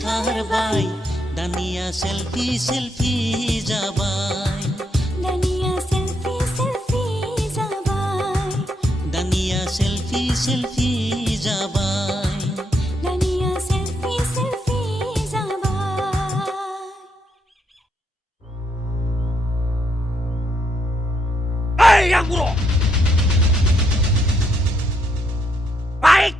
ओंखारबाय दानिया selfie selfie जाबाय दानिया सेल्फी सेल्फी जाबाय दानिया सेल्फी सेल्फी जाबाय दानिया सेल्फी सेल्फी जाबाय Hei yang buruk! Baik!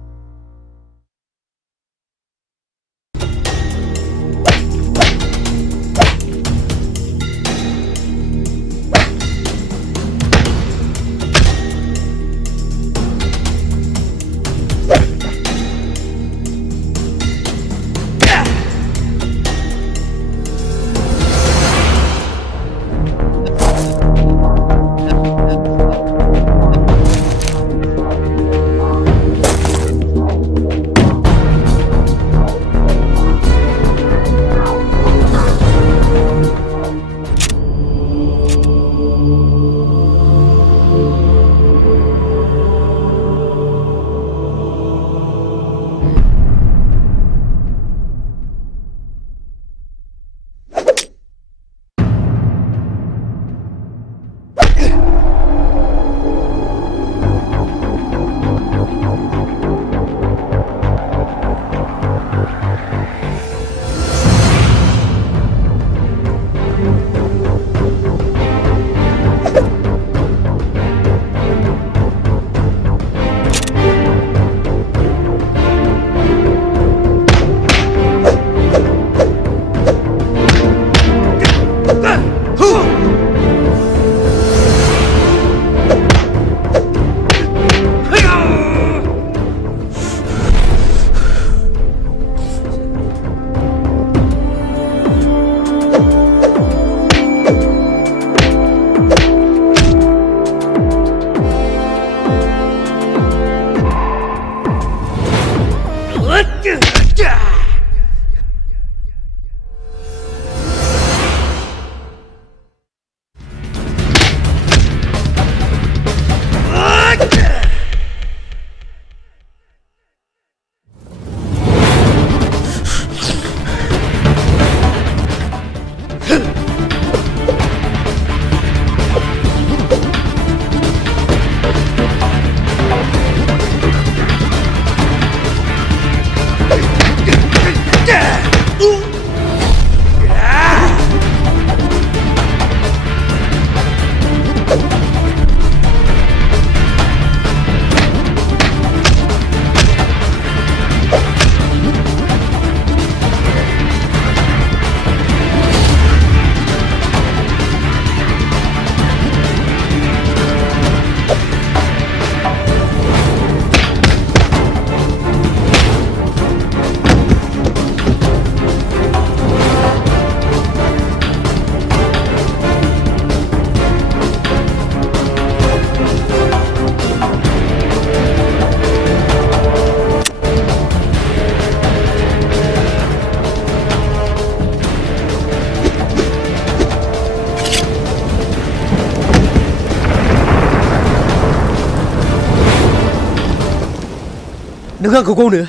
Nâng hăng của cô nữa.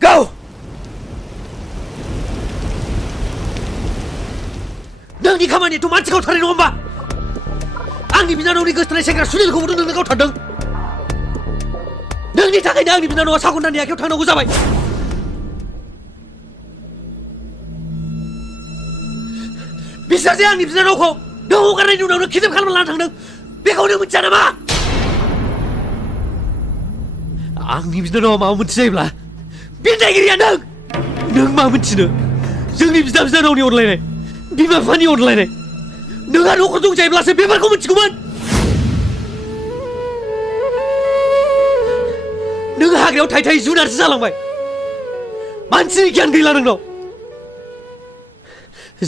Kau! नोंनि खामानियाथ' मानसिखौ थानाय नङा होमबा? आंनि बिनानावनि गोसोथोनाय सेंग्रा सुनिलखौबोथ' नोंनो गावथारदों। नोंनि थाखायनो आंनि बिनानावा सागनदानि आखायाव थांनांगौ जाबाय। बिसोर जे आंनि बिनानावखौ नों हगारनायनि उनावनो किडनेप खालामना लाना थांदों बेखौ नों मिथिया नामा? आंनि बिनानावा माबा मोनसे जायोब्ला बे दायगिरिया नों मा मिथिनो? जोंनि बिदा बिनानावनि अनलायनाय बिमा बिफानि अनलायनाय नोंहा न'खर दंजायोब्लासो बेफोरखौ मिथिगौमोन। नों हाग्रायाव थायै थायै जुनारसो जालांबाय। मानसिनि गियान गैला नोंनाव।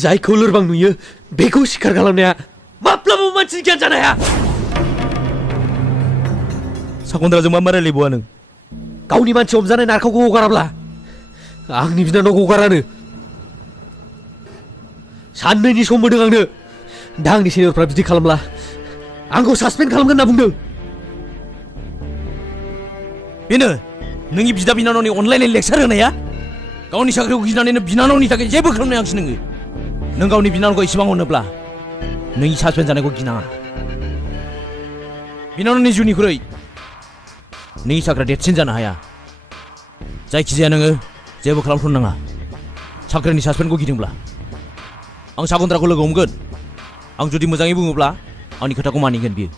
जायखौ लोरबां नुयो बेखौ सिखार खालामनाया माब्लाबाबो मानसिनि गियान जानो हाया। सागनदाजों मा रायलायबावा नों? गावनि मानसि हमजानाय नारखावखौ हगाराब्ला आंनि बिनानावखौ हगारानो। साननैनि सम होदों आंनो। दा आंनि सिनियरफ्रा बिदि खालामब्ला आंखौ सासपेन्ड खालामगोन होनना बुंदों। बेनो नोंनि बिदा बिनानावनि अनलायनाय लेक्सार होनाया? गावनि साख्रिखौ गिनानैनो बिनानावनि थाखाय जेबो खालामनो हायाखिसै नोङो नों गावनि बिनानावखौ इसेबां अनोब्ला नोंनि सासपेन्ड जानायखौ गिनाङा बिनानावनि जिउनिख्रुइ नोंनि साख्रिया देरसिन जानो हाया जायखिजाया नोङो जेबो खालामथ'नो नाङा साख्रिनि सासपेन्डखौ गिदोंब्ला आं सागन्द्राखौ लोगो हमगोन आं जुदि मोजाङै बुङोब्ला आंनि खोथाखौ मानिगोन बियो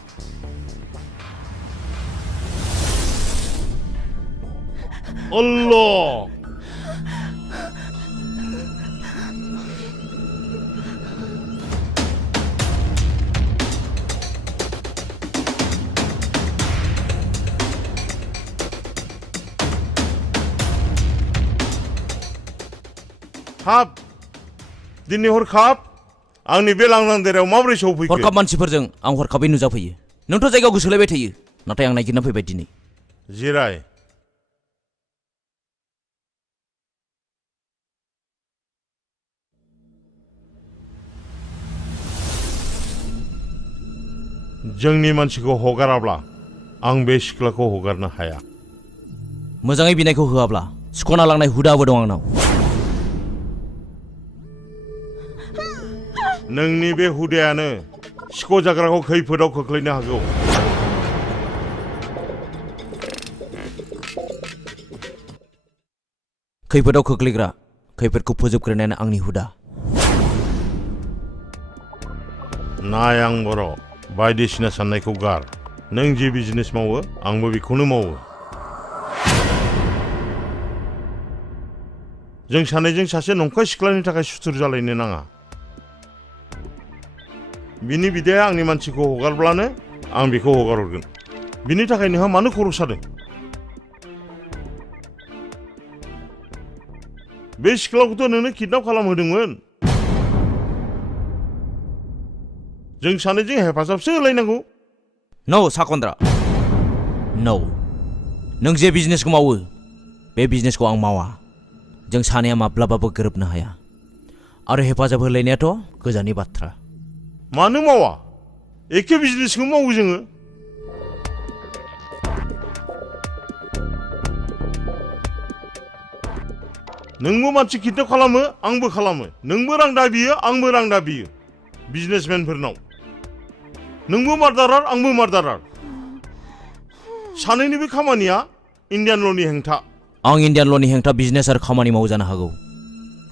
Allah Hap Dini hurkap आंनि बे लांदां देरायाव माबोरै सौफैखो हरखाब मानसिफोरजों आं हरखाबै नुजाफैयो नोंथ' जायगायाव गोसोलायबाय थायो नाथाय आं नागिरना फैबाय दिनै जिराय जोंनि मानसिखौ हगाराब्ला आं बे सिख्लाखौ हगारनो हाया मोजाङै बिनायखौ होआब्ला सिख'ना लांनाय हुदाबो दं आंनाव नोंनि बे हुदायानो सिख' जाग्राखौ खैफोदाव खोख्लैनो हागौ खैफोदाव खोख्लैग्रा खैफोदखौ फोजोबग्रोनायानो आंनि हुदा नाय आं बर' बायदिसिना साननायखौ गार नों जे बिजनेस मावो आंबो बेखौनो मावो जों सानैजों सासे नंखाय सिख्लानि थाखाय सुथुर जालायनो नाङा बिनि बिदाया आंनि मानसिखौ हगारब्लानो आं बेखौ हगारहरगोन बिनि थाखाय नोंहा मानो खर' सादों बे सिख्लाखौथ' नोंनो किडनाप खालामहोदोंमोन जों सानैजों हेफाजाबसो होलायनांगौ नो साकन्द्रा नो नों जे बिजनेसखौ मावो बे बिजनेसखौ आं मावा जों सानैया माब्लाबाबो गोरोबनो हाया आरो हेफाजाब होलायनायाथ' गोजाननि बाथ्रा मानो मावा एखे बिजनेसखौ मावो जोङो नोंबो मानसि किडनाप खालामो आंबो खालामो नोंबो रां दाबियो आंबो रां दाबियो बिजनेसमेनफोरनाव नोंबो मार्डारार आंबो मार्डारार सानैनिबो खामानिया इन्डियान ल'नि हेंथा आं इन्डियान ल'नि हेंथा बिजनेस आरो खामानि मावो जानो हागौ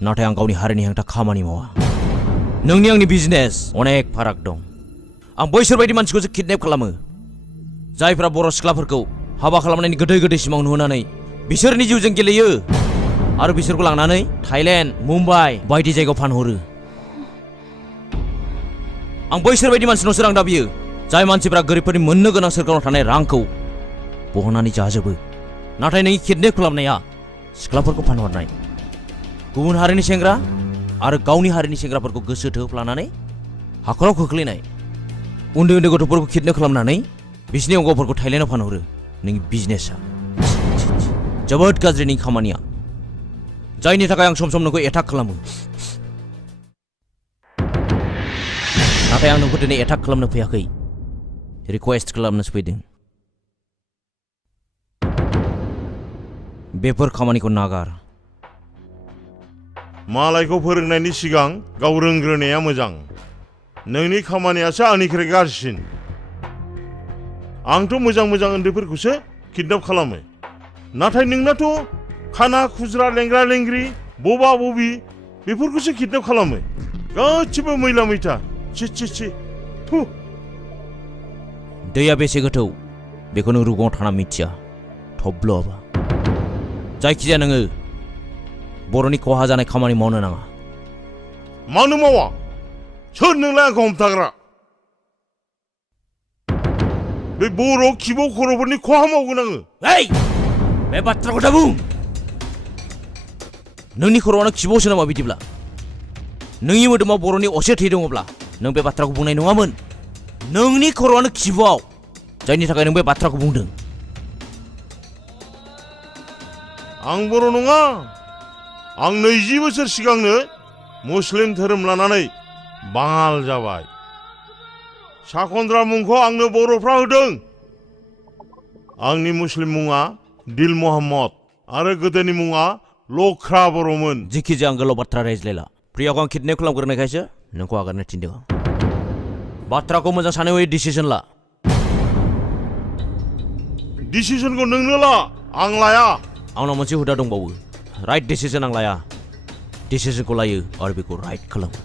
नाथाय आं गावनि हारिनि हेंथा खामानि मावा नोंनि आंनि बिजनेस अनेक फाराग दं आं बैसोर बायदि मानसिखौसो किडनेप खालामो जायफ्रा बर' सिख्लाफोरखौ हाबा खालामनायनि गोदै गोदै सिमां नुहोनानै बिसोरनि जिउजों गेलेयो आरो बिसोरखौ लांनानै थाइलेण्ड मुम्बाइ बायदि जायगायाव फानहरो आं बैसोर बायदि मानसिनावसो रां दाबियो जाय मानसिफ्रा गोरिबफोरनि मोननो गोनां सोरखाराव थानाय रांखौ बहननानै जाजोबो नाथाय नोंनि किडनेप खालामनाया सिख्लाफोरखौ फानहरनाय गुबुन हारिनि सेंग्रा आरो गावनि हारिनि सेंग्राफोरखौ गोसो थोफ्लानानै हाखराव खोख्लैनाय उन्दै उन्दै गथ'फोरखौ किडनेप खालामनानै बिसिनि अंगफोरखौ थाइलेण्डआव फानहरो नोंनि बिजनेसा जोबोद गाज्रि नोंनि खामानिया जायनि थाखाय आं सम सम नोंखौ एटाक खालामो नाथाय आं नोंखौ दिनै एटाक खालामनो फैयाखै रिक्वेस्ट खालामनोसो फैदों बेफोर खामानिखौ नागार मालायखौ फोरोंनायनि सिगां गाव रोंग्रोनाया मोजां नोंनि खामानियासो आंनिख्रुइ गाज्रिसिन आंथ' मोजां मोजां उन्दैफोरखौसो किडनाप खालामो नाथाय नोंनाथ' खाना खुज्रा लेंग्रा लेंग्रि बबा बबि बेफोरखौसो किडनाप खालामो गासिबो मैला मैथा छि छि छि थु दैया बेसे गोथौ बेखौ नों रुगुङाव थाना मिथिया थब्ल'आबा जायखिजाया नोङो बर'नि खहा जानाय खामानि मावनो नाङा मानो मावा सोर नोंलाय आंखौ हमथाग्रा बे बर' खिबौ खर'फोरनि खहा मावगोन आङो बे बाथ्राखौ दा बुं नोंनि खर'आनो खिबौसो नामा बिदिब्ला नोंनि मोदोमाव बर'नि असे थै दङब्ला नों बे बाथ्राखौ बुंनाय नङामोन नोंनि खर'आनो खिबौआव जायनि थाखाय नों बे बाथ्राखौ बुंदों आं बर' नङा आं 20 बोसोर सिगांनो मुस्लिम धोरोम लानानै बाङाल जाबाय साकन्द्रा मुंखौ आंनो बर'फ्रा होदों आंनि मुस्लिम मुङा दिल मोहम्मद आरो गोदोनि मुङा लख्रा बर'मोन जिखिजाया आं गोलाव बाथ्रा रायज्लायला प्रियाखौ आं किडनेप खालामग्रोनायखायसो नोंखौ आगारनो थिनदों आं बाथ्राखौ मोजां सानै हयै डिसिसन ला डिसिसनखौ नोंनो ला आं लाया आंनाव मोनसे हुदा दंबावो राइट डिसिसन आं लाया डिसिसनखौ लायो आरो बेखौ राइट खालामो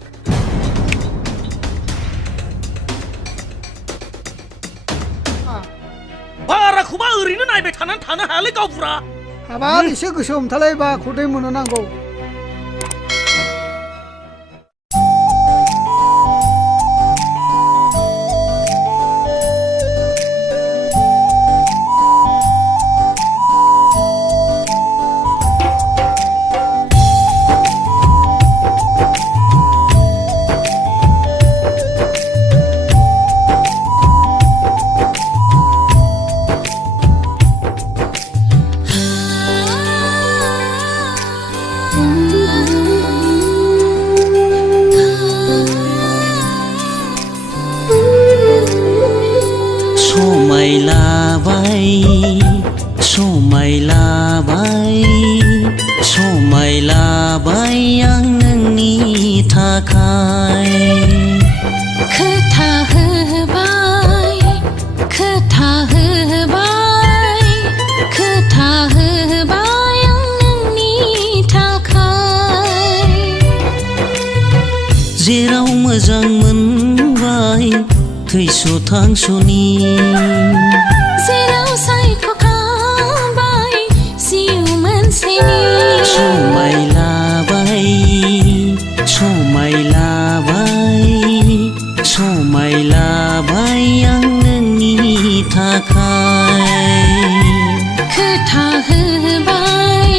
बाराखौबा ओरैनो नायबाय थानानै थानो हायालै गावबुरा हाबाब एसे गोसो हमथालायबा खदै मोननो नांगौ समायलाबाय आं नोंनि थाखाय खोथा होबाय आं नोंनि थाखाय जेराव मोजां मोनबाय थैस' थांस'नि जेराव सायख'खाबाय जिउ मोनसेनि समायलाबाय आं नोंनि थाखाय खोथा होबाय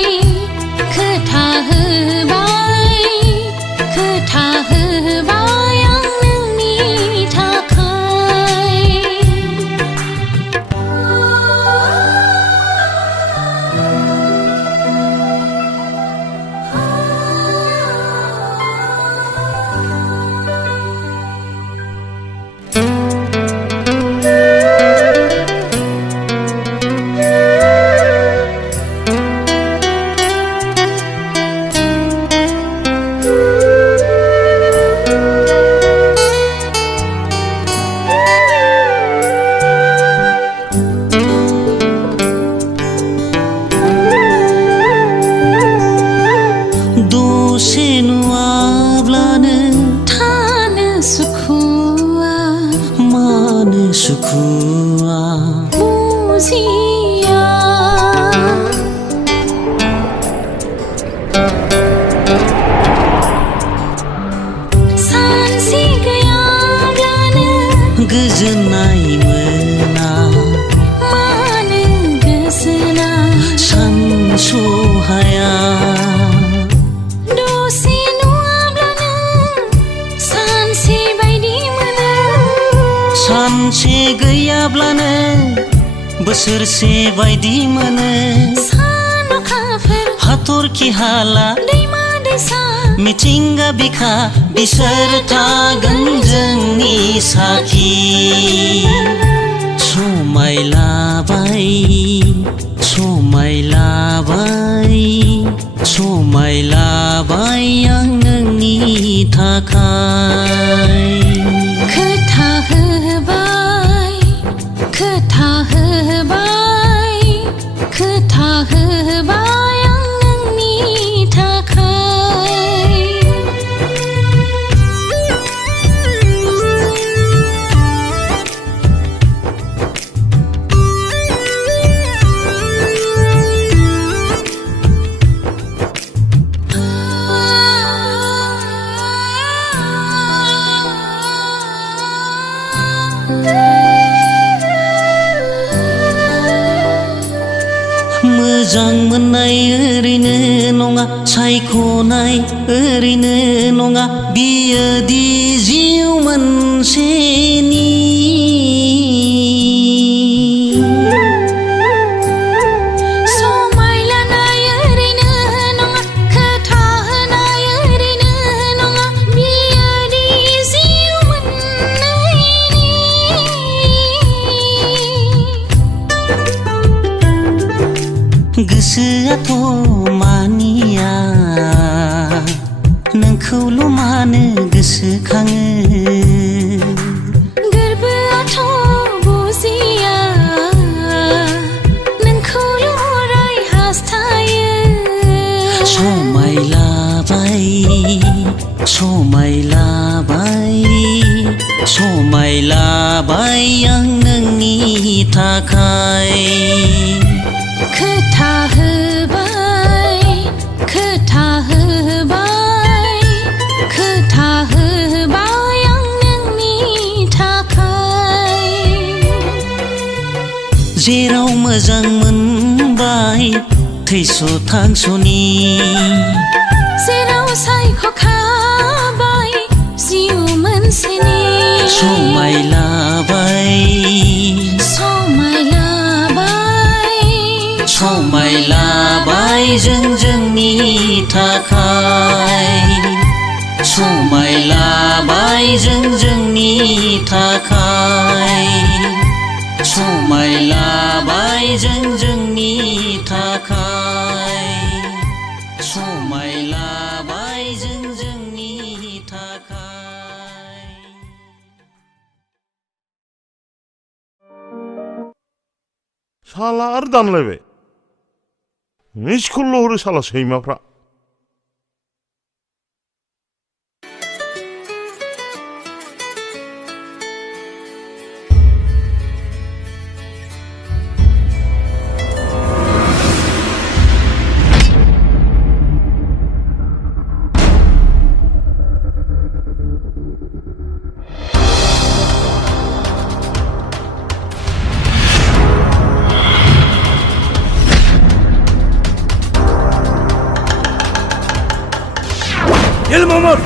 आं नोंनि थाखाय दसे नुवाब्लानो थानो सुखुवा मानो सुखुवा बुजिया सानसे गैयाब्लानो गोजोननाय मोना मानो गोजोना सानस'हाया दसे नुवाब्लानो सानसे बायदि मोनो सानसे गैयाब्लानो बोसोरसे बायदि मोनो सान अखाफोर हाथरखि हाला दैमा दैसा मिथिंगा बिखा बिसोर थागोन जोंनि साखि समायलाबाय आं नोंनि थाखाय खोथा होबाय आं नोंनि थाखाय मोजां मोननाय ओरैनो नङा सायख'नाय ओरैनो नङा बियो दि जिउ मोनसेनि समायलानाय ओरैनो नङा खोथा होनाय ओरैनो नङा बियो दि जिउ मोननायनि गोसोआथ' मानिया नोंखौल' मानो गोसोखाङो गोरबोआथ' बुजिया नोंखौल' अराय हास्थायो समाय लाबाय समाय लाबाय समाय लाबाय आं नोंनि थाखाय खोथा होबाय खोथा होबाय खोथा होबाय आं नोंनि थाखाय जेराव मोजां मोनबाय थैस' थांस'नि जेराव सायख'खाबाय जिउ मोनसेनि समाय लाबाय समाय लाबाय समाय लाबाय जों जोंनि थाखाय समाय लाबाय जों जोंनि थाखाय समाय लाबाय जों जोंनि थाखाय समाय लाबाय जों जोंनि थाखाय साला आरो दानलायबाय मिसकलल' हरो साला सैमाफ्रा 일몸은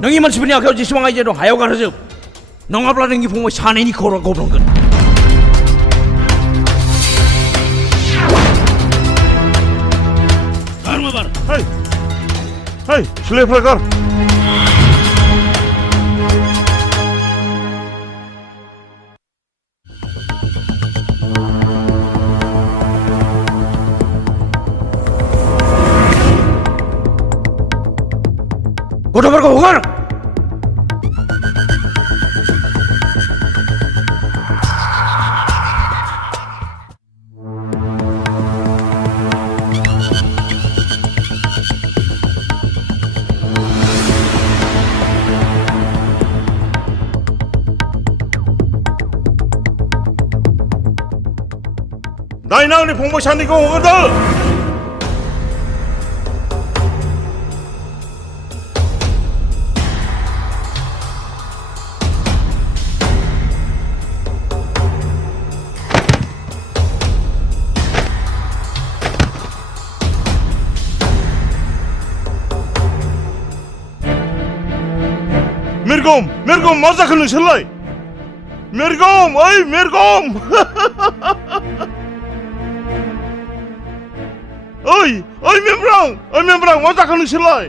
너희 만시분이 아까 지수왕 이제도 하여가르죠 너가블라 너희 부모 사내니 걸어 고브런건 가르마 봐라 Hai Hai Selepas kar गथ'फोरखौ हगार Daimary फंबाय सानैखौ हगारदो Mirgom मा जाखो नोंसोरलाय मिरगम ओइ मिरगम ओइ मेमब्रां मा जाखो नोंसोरलाय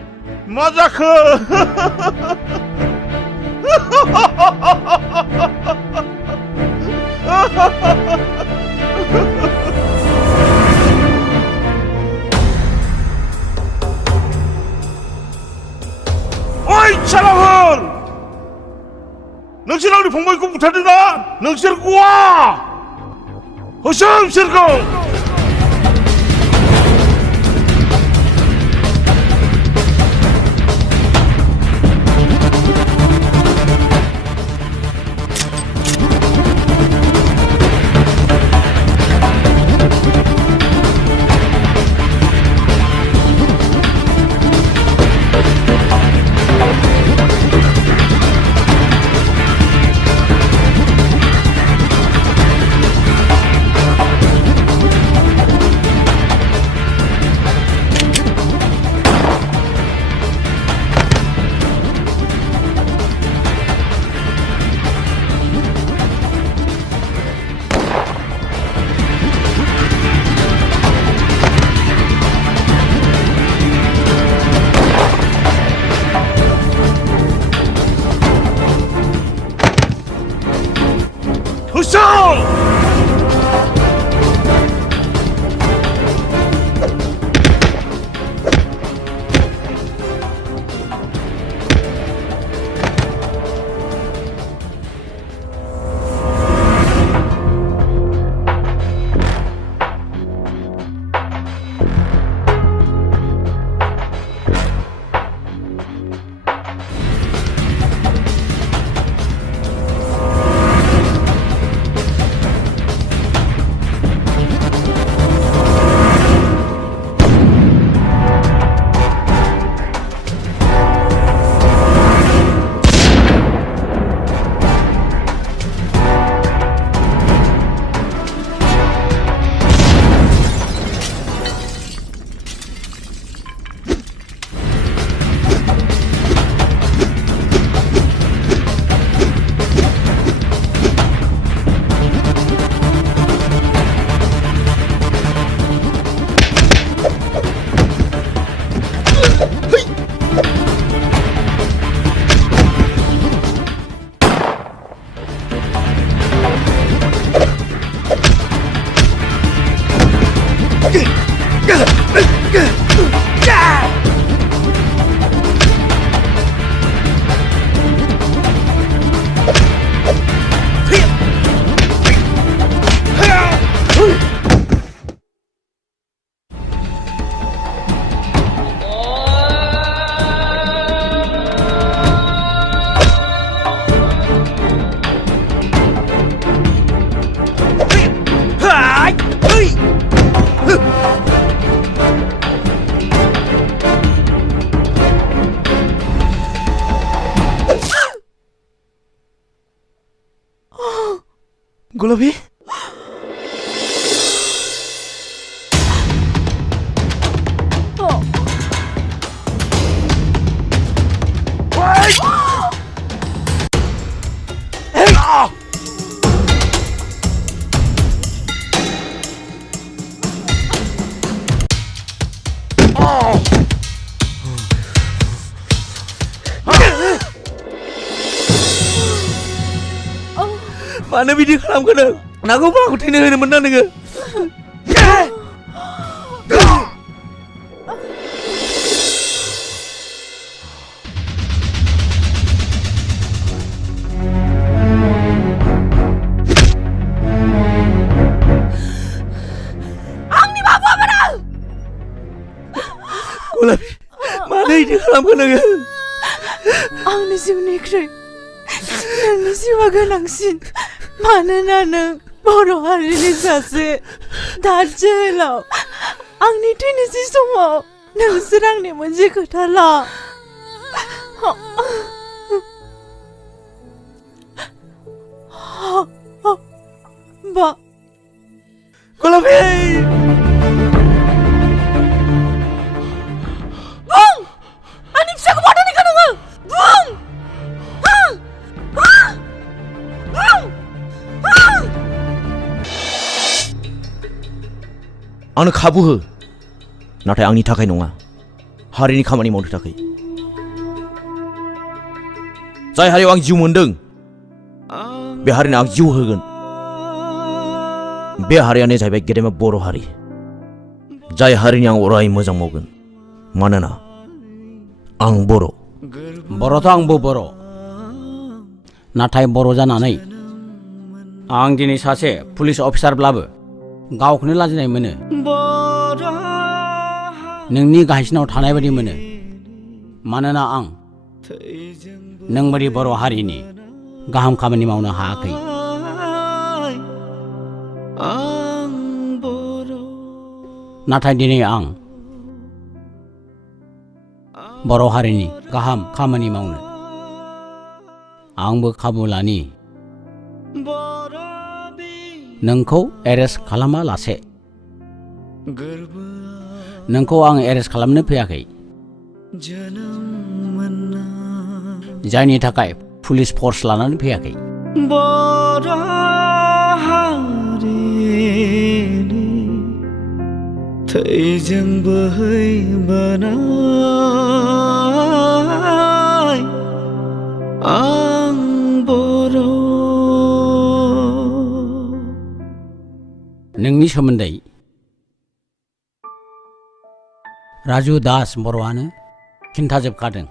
मा जाखो ओइ सालाफोर नोंसोर आंनि फंबायखौ बुथारदोंना नोंसोर गवा होसो बिसोरखौ গোলাপি Mana video kalam kena? Nak kau aku tina ni mana dengar? Ang ni bapa mana? Gulapi, mana video kalam kena? Ang ni siu ni kre, nang ni siu agak nangsin. मानोना नों बर' हारिनि सासे दाजेलाव आंनि थैनोसै समाव नोंसोर आंनि मोनसे खोथा ला बा Gulapi Bung! Ani bisa kepada ni kan nggak? Bung! Bung! आंनो खाबु हो नाथाय आंनि थाखाय नङा हारिनि खामानि मावनो थाखाय जाय हारियाव आं जिउ मोनदों बे हारिनो आं जिउ होगोन बे हारियानो जाहैबाय गेदेमा बर' हारि जाय हारिनि आं अराय मोजां मावगोन मानोना आं बर' बर'थ' आंबो बर' नाथाय बर' जानानै आं दिनै सासे पुलिस अफिसारब्लाबो गावखौनो लाजिनाय मोनो नोंनि गाहायसिनाव थानाय बायदि मोनो मानोना आं नोंबादि बर' हारिनि गाहाम खामानि मावनो हायाखै नाथाय दिनै आं बर' हारिनि गाहाम खामानि मावनो आंबो खाबु लानि नोंखौ एरेस्ट खालामा लासे नोंखौ आं एरेस्ट खालामनो फैयाखै जायनि थाखाय पुलिस फर्स लानानै फैयाखै थैजों बोहैबोनाय आं बर' नोंनि सोमोन्दै राजु दास बर'आनो खिन्थाजोबखादों